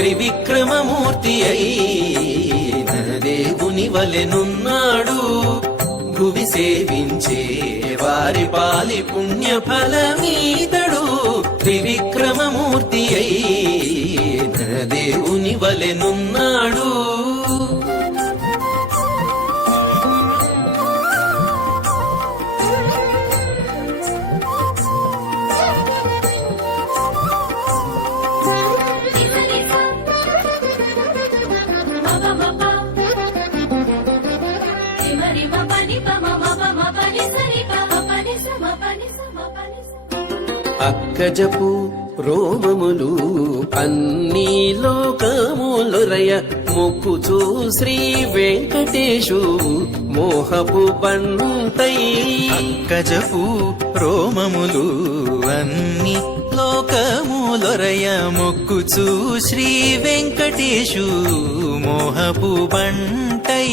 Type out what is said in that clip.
త్రివిక్రమమూర్తి అయిన దేవుని వలెనున్నాడు. భువి సేవించే వారి పాలి పుణ్య ఫలమీతడు. త్రివిక్రమమూర్తి అయిన దేవుని వలెనున్నాడు. అక్కజపు రోమములు అన్ని లోకములొరయ మొక్కుచూ శ్రీ వెంకటేశు మోహపు బంటై. అక్కజపు రోమములు అన్ని లోకములొరయ మొక్కుచూ శ్రీ వెంకటేశు మోహపు బంటై.